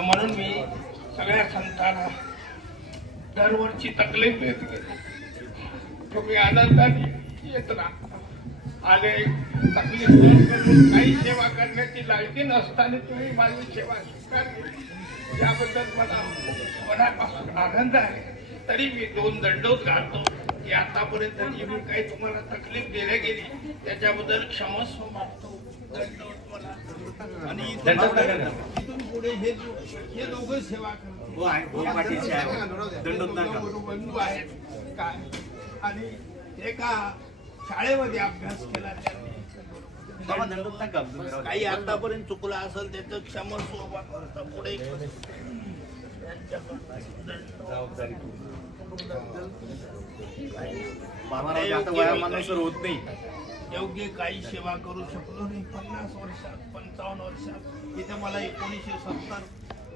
म्हणून मी सगळ्या संतांना दरवर्षी तकलीफ देत गेलो. तुम्ही आनंदाने येत राहा. आले तकलीफ दूर करून काही सेवा करण्याची लायकी नसताना तुम्ही माझी सेवा स्वीकारली याबद्दल मला मनापासून आनंद आहे. तरी मी 2 दंडोत घालतो की आतापर्यंत जी मी काही तुम्हाला तकलीफ देण्या गेली त्याच्याबद्दल क्षमस्व मागतो. दंडोत मला आणि इथून पुढे हे दोघं सेवा करतो बंधू आहेत काय आणि एका शाळेमध्ये अभ्यास केला त्यांनी. काही आतापर्यंत चुकला असेल त्याचं क्षमस्व करतं. पुढे होत नाही योग्य काही सेवा करू शकलो नाही. 50 वर्षात 55 वर्षात इथे मला 1970